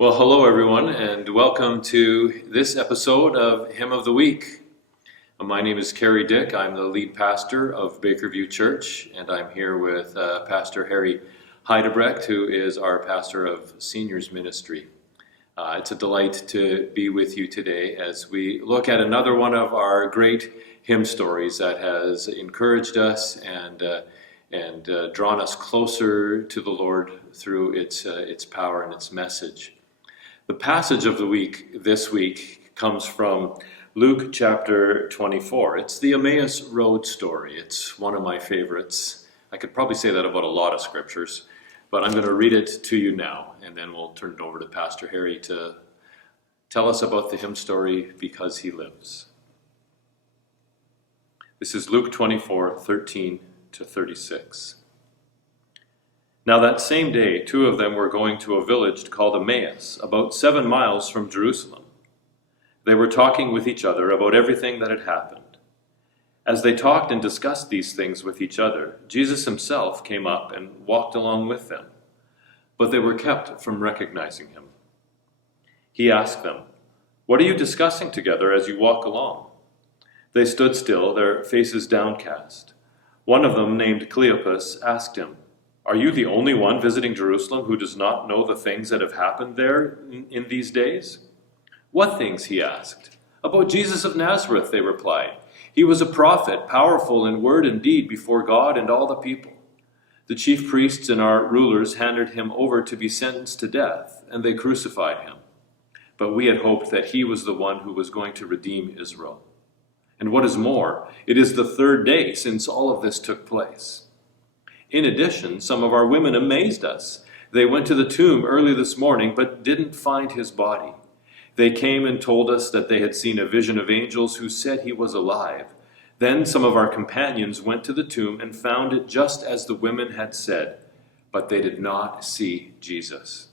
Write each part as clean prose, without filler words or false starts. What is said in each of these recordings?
Well, hello everyone, and welcome to this episode of Hymn of the Week. My name is Kerry Dyck. I'm the lead pastor of Bakerview Church, and I'm here with Pastor Harry Heidebrecht, who is our pastor of seniors ministry. It's a delight to be with you today as we look at another one of our great hymn stories that has encouraged us and drawn us closer to the Lord through its power and its message. The passage of the week this week comes from Luke chapter 24. It's the Emmaus road story. It's one of my favorites. I could probably say that about a lot of scriptures, but I'm going to read it to you now, and then we'll turn it over to Pastor Harry to tell us about the hymn story, Because He Lives. This is Luke 24:13 to 36. Now that same day, two of them were going to a village called Emmaus, about 7 miles from Jerusalem. They were talking with each other about everything that had happened. As they talked and discussed these things with each other, Jesus himself came up and walked along with them, but they were kept from recognizing him. He asked them, "What are you discussing together as you walk along?" They stood still, their faces downcast. One of them, named Cleopas, asked him, "Are you the only one visiting Jerusalem who does not know the things that have happened there in these days?" "What things?" he asked. "About Jesus of Nazareth," they replied. "He was a prophet, powerful in word and deed before God and all the people. The chief priests and our rulers handed him over to be sentenced to death, and they crucified him. But we had hoped that he was the one who was going to redeem Israel. And what is more, it is the third day since all of this took place. In addition, some of our women amazed us. They went to the tomb early this morning, but didn't find his body. They came and told us that they had seen a vision of angels who said he was alive. Then some of our companions went to the tomb and found it just as the women had said, but they did not see Jesus."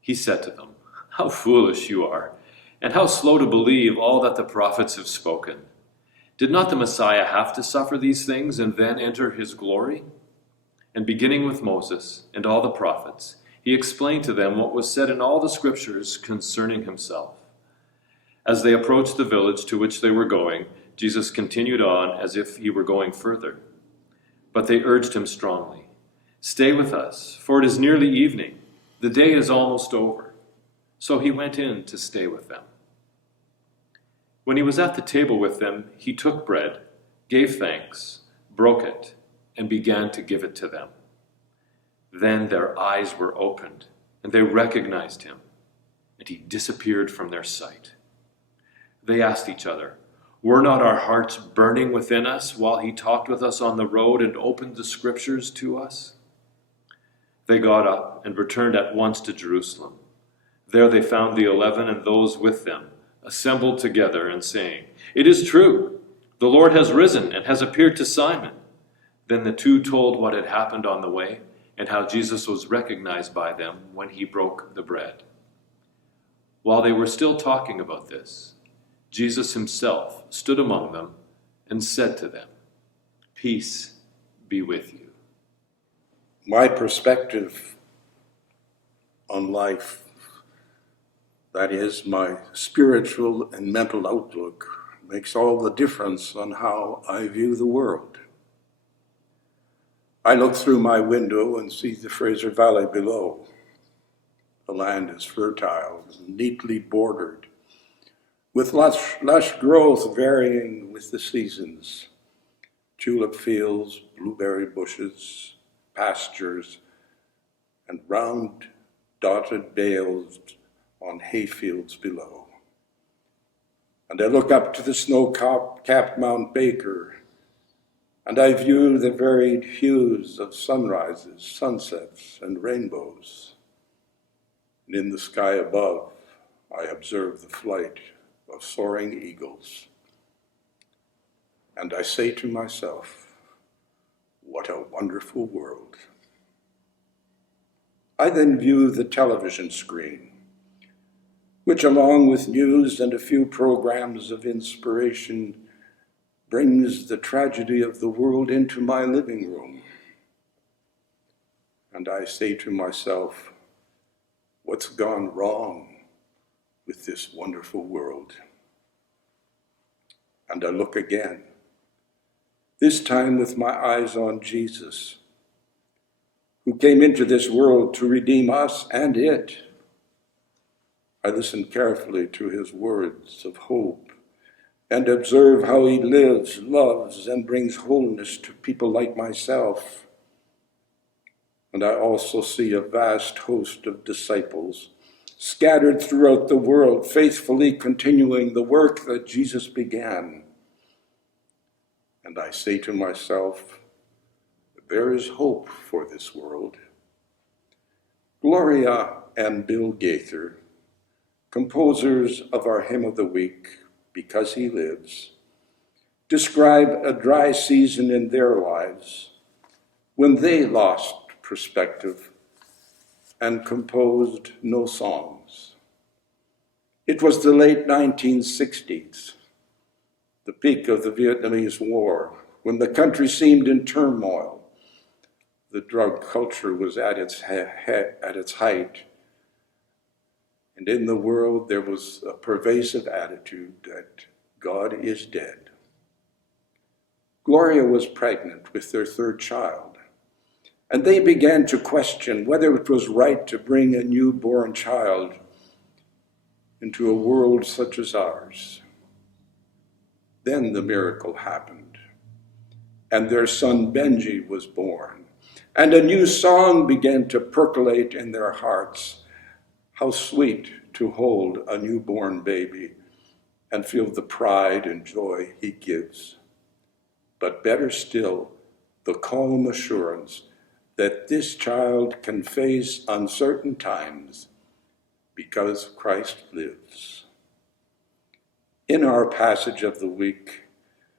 He said to them, "How foolish you are, and how slow to believe all that the prophets have spoken. Did not the Messiah have to suffer these things and then enter his glory?" And beginning with Moses and all the prophets, he explained to them what was said in all the scriptures concerning himself. As they approached the village to which they were going, Jesus continued on as if he were going further. But they urged him strongly, "Stay with us, for it is nearly evening. The day is almost over." So he went in to stay with them. When he was at the table with them, he took bread, gave thanks, broke it, and began to give it to them. Then their eyes were opened, and they recognized him, and he disappeared from their sight. They asked each other, "Were not our hearts burning within us while he talked with us on the road and opened the scriptures to us?" They got up and returned at once to Jerusalem. There they found the 11 and those with them, assembled together and saying, "It is true, the Lord has risen and has appeared to Simon." Then the two told what had happened on the way and how Jesus was recognized by them when he broke the bread. While they were still talking about this, Jesus himself stood among them and said to them, "Peace be with you." My perspective on life, that is, my spiritual and mental outlook, makes all the difference on how I view the world. I look through my window and see the Fraser Valley below. The land is fertile and neatly bordered, with lush growth varying with the seasons. Tulip fields, blueberry bushes, pastures, and round dotted bales on hayfields below. And I look up to the snow-capped Mount Baker, and I view the varied hues of sunrises, sunsets, and rainbows. And in the sky above, I observe the flight of soaring eagles. And I say to myself, what a wonderful world. I then view the television screen, which along with news and a few programs of inspiration brings the tragedy of the world into my living room. And I say to myself, What's gone wrong with this wonderful world? And I look again, this time with my eyes on Jesus, who came into this world to redeem us and it. I listen carefully to his words of hope and observe how he lives, loves, and brings wholeness to people like myself. And I also see a vast host of disciples scattered throughout the world, faithfully continuing the work that Jesus began. And I say to myself, there is hope for this world. Gloria and Bill Gaither, composers of our hymn of the week, Because He Lives, describe a dry season in their lives when they lost perspective and composed no songs. It was the late 1960s, the peak of the Vietnamese War, when the country seemed in turmoil. The drug culture was at its height, and in the world there was a pervasive attitude that God is dead. Gloria was pregnant with their third child, and they began to question whether it was right to bring a newborn child into a world such as ours. Then the miracle happened, and their son Benji was born, and a new song began to percolate in their hearts. How sweet to hold a newborn baby and feel the pride and joy he gives. But better still, the calm assurance that this child can face uncertain times because Christ lives. In our passage of the week,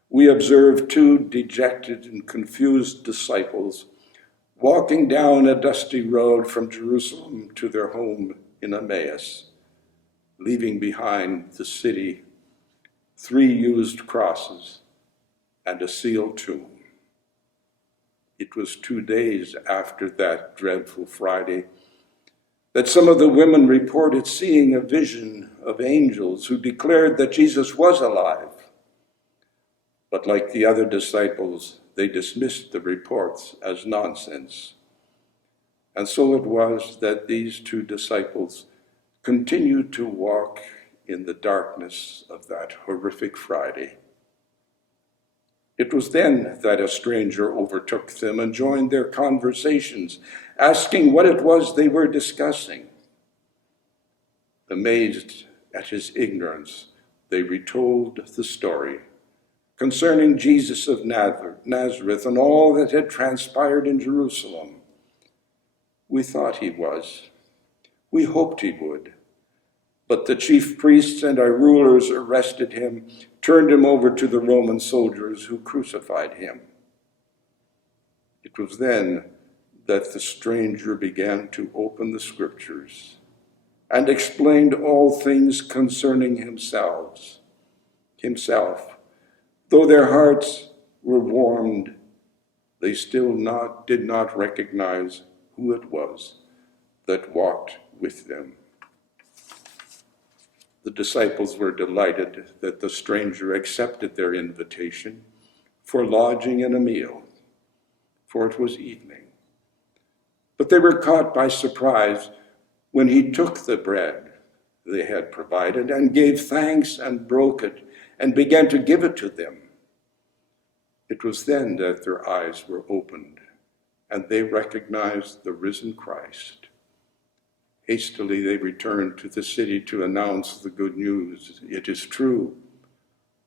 we observe two dejected and confused disciples walking down a dusty road from Jerusalem to their home in Emmaus, leaving behind the city, 3 used crosses, and a sealed tomb. It was 2 days after that dreadful Friday that some of the women reported seeing a vision of angels who declared that Jesus was alive. But like the other disciples, they dismissed the reports as nonsense. And so it was that these 2 disciples continued to walk in the darkness of that horrific Friday. It was then that a stranger overtook them and joined their conversations, asking what it was they were discussing. Amazed at his ignorance, they retold the story concerning Jesus of Nazareth and all that had transpired in Jerusalem. We thought he was. We hoped he would. But the chief priests and our rulers arrested him, turned him over to the Roman soldiers who crucified him. It was then that the stranger began to open the scriptures and explained all things concerning himself. Though their hearts were warmed, they still did not recognize who it was that walked with them. The disciples were delighted that the stranger accepted their invitation for lodging and a meal, for it was evening. But they were caught by surprise when he took the bread they had provided and gave thanks and broke it and began to give it to them. It was then that their eyes were opened and they recognized the risen Christ. Hastily they returned to the city to announce the good news. It is true,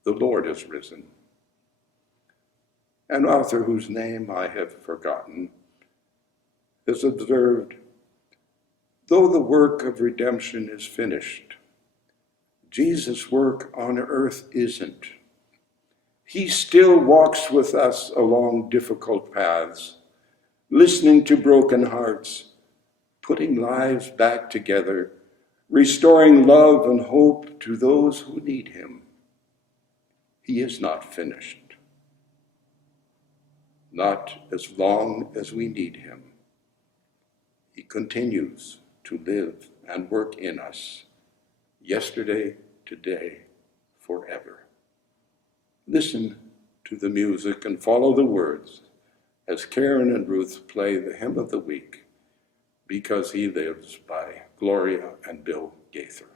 the Lord is risen. An author whose name I have forgotten has observed, though the work of redemption is finished, Jesus' work on earth isn't. He still walks with us along difficult paths, listening to broken hearts, putting lives back together, restoring love and hope to those who need him. He is not finished. Not as long as we need him. He continues to live and work in us, yesterday, today, forever. Listen to the music and follow the words as Karen and Ruth play the hymn of the week, Because He Lives by Gloria and Bill Gaither.